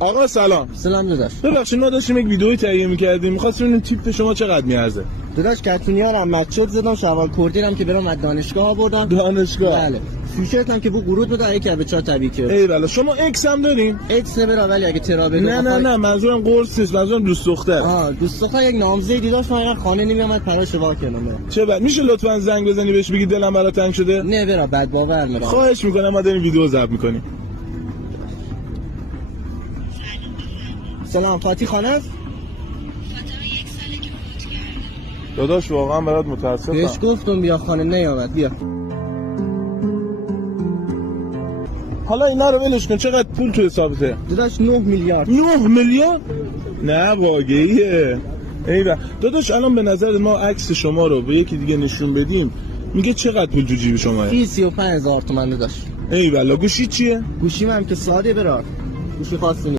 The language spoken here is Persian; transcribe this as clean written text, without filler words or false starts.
آقا سلام. سلام داداش. ببخشید ما داشتیم یک ویدیوی تهیه می‌کردیم، می‌خواستیم ببینیم تیپ شما چقدر میارزه. داداش کتونیارم مچوت زدم شوال کوردیرم که برام از دانشگاه آوردم. دانشگاه. بله. فیشرت هم که بو قرود بده یک به 4 طبیعی کرد. ای بله. شما ایکس هم دارین؟ ایکس نبره ولی اگه ترا بده. نه منظورم قرص نیست، منظورم دوست دختر. دوست دختر یک نامزدی داشت من خانه نمیامد پراش وا کنم. چه بعد میشه لطفا زنگ بزنی بهش بگی دلم برات تنگ شده؟ نه برا بعد باور میرم. خواهش میکنم ما داریم ویدیو ضبط میکنیم. سلام فاتی خانه است؟ فاطمه 1 ساله که فوت کرده. داداش واقعا برات متاسفم. بهش گفتم بیا خانه نیامد بیا. حالا اینا رو ولش کن، چقدر پول تو حسابته؟ داداش 9 میلیارد. 9 میلیون؟ نه واقعیه. ایوه داداش الان به نظر ما عکس شما رو به یکی دیگه نشون بدیم میگه چقدر پول تو جیب شماه؟ 35000 تومان داداش. ای والله. گوشی چیه؟ گوشیم هم که ساده برار. گوشی خاصی